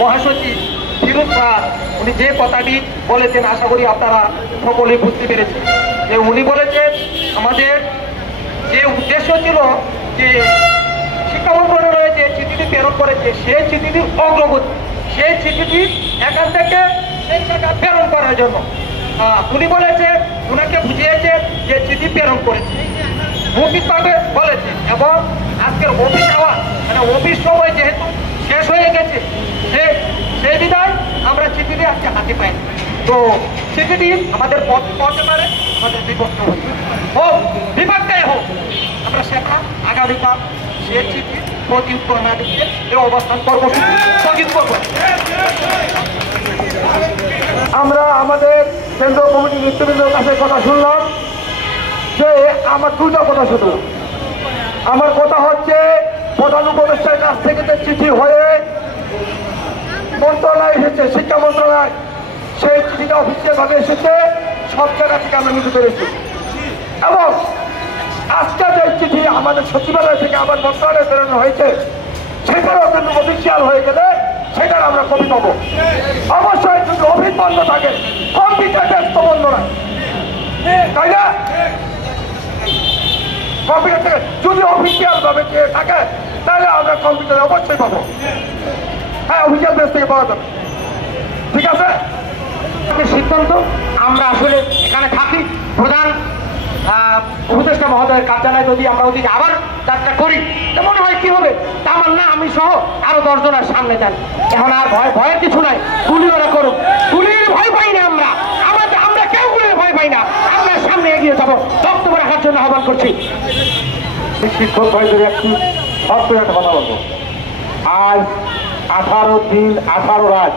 মহাসচিব ফিরোজ স্যার উনি যে কথাটি বলেছেন আশা করি আপনারা সকলেই বুঝতে পেরেছেন যে উনি বলেছেন আমাদের যে উদ্দেশ্য ছিল যে শিক্ষা মন্ত্রণালয়ে যে চিঠিটি প্রেরণ করেছে সেই চিঠিটির অগ্রগতি সেই চিঠিটি এখান থেকে সেই জায়গায় প্রেরণ করার জন্য উনি বলেছেন ওনাকে বুঝিয়েছে যে চিঠি প্রেরণ করেছে মৌখিকভাবে বলেছে এবং আজকের অফিস আওয়ার মানে অফিস সময় যেহেতু শেষ হয়ে গেছে সেই বিধায় আমরা চিঠিটি আজকে হাতে পাই তো চিঠিটি আমাদের পড়তে পারে আমাদের বিপক্ষ হোক বিপক্ষে হোক আমরা সেটা আগামীকাল সে চিঠি প্রতি উত্তর না দিচ্ছে এই অবস্থান কর্মসূচি স্থগিত করব। আমরা আমাদের কেন্দ্র কমিটির নেতৃবৃন্দের কাছে কথা শুনলাম যে আমার দুটো কথা শুধু আমার কথা হচ্ছে প্রধান উপদেষ্টার কাছ থেকে যে চিঠি হয়ে মন্ত্রণালয় এসেছে শিক্ষা মন্ত্রণালয় সেই চিঠিটা অফিসিয়াল ভাবে এসেছে সব জায়গা থেকে আমরা নিতে পেরেছি এবং আজকে যে চিঠি আমাদের সচিবালয় থেকে আমার মন্ত্রণালয়ে প্রেরণ হয়েছে সেটারও কিন্তু অফিসিয়াল হয়ে গেলে সেটার আমরা কপি পাবো অবশ্যই যদি অফিস বন্ধ থাকে কম্পিউটার ব্যস্ত বন্ধ নয় তাই না কম্পিউটার থেকে যদি অফিসিয়াল ভাবে থাকে তাহলে আমরা কম্পিউটারে অবশ্যই পাবো হ্যাঁ অফিসিয়াল বেস থেকে পাওয়া যাবে ঠিক আছে সিদ্ধান্ত আমরা আসলে এখানে থাকি প্রধান উপদেষ্টা মহোদয়ের কার্যালয় যদি আমরা ওদিকে আবার যাত্রা করি তো মনে হয় কি হবে আমার না আমি সহ আরো 10 জনের সামনে যান এখন আর ভয়ের কিছু নাই গুলি ওরা করুক গুলির ভয় পাই না আমরা কেউ গুলির ভয় পাই না আমরা সামনে এগিয়ে যাবো বক্তব্য রাখার জন্য আহ্বান করছি। শিক্ষক ভাইদের একটু সত্য একটা কথা বলবো আজ 18 দিন 18 রাত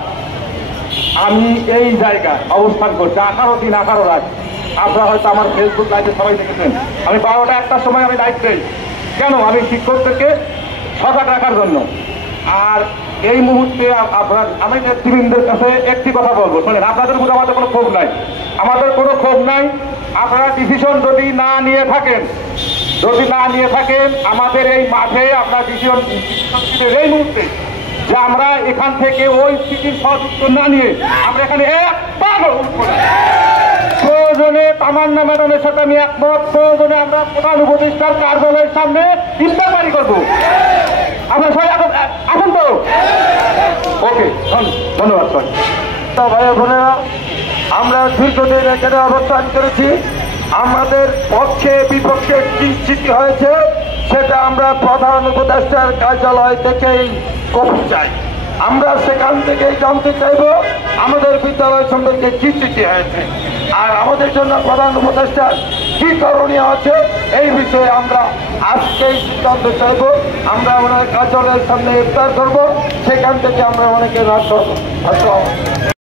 আমি এই জায়গায় অবস্থান করছি 18 দিন 18 রাত আপনারা হয়তো আমার ফেসবুক লাইভে সবাই দেখেছেন আমি 12টা 1টার সময় আমি লাইভ দেই কেন আমি শিক্ষকদেরকে সজাগ রাখার জন্য আর এই মুহূর্তে আমি নেতৃবৃন্দের কাছে একটি কথা বলবো শোনেন আপনাদের মধ্যে আমাদের কোনো ক্ষোভ নাই আমাদের কোনো ক্ষোভ নাই আপনারা ডিসিশন যদি না নিয়ে থাকেন আমাদের এই মাঠে আপনারা ডিসিশন এই মুহূর্তে যে আমরা এখান থেকে ওই স্থিতির সযুক্ত না নিয়ে আমরা এখানে প্রয়োজনে তামান্না ম্যাডামের সাথে আমি একমত প্রয়োজনে আমরা প্রধান উপদেষ্টার কার্যালয়ের সামনে ইন্টারভারি করবো আপনার সবাই আসুন তো ওকে ধন্যবাদ ভাই বোনেরা আমরা দীর্ঘদিন এখানে অবস্থান করেছি আমাদের পক্ষে বিপক্ষে কি চিঠি হয়েছে সেটা আমরা প্রধান উপদেষ্টার কার্যালয় থেকেই কপি চাই আমরা সেখান থেকেই জানতে চাইব আমাদের বিদ্যালয় সম্পর্কে কি চিঠি হয়েছে আর আমাদের জন্য প্রধান উপদেষ্টার কি করণীয় আছে এই বিষয়ে আমরা আজকেই সিদ্ধান্ত চাইব আমরা আমাদের কার্যালয়ের সামনে ইফতার করবো সেখান থেকে আমরা অনেকে রাত করবো।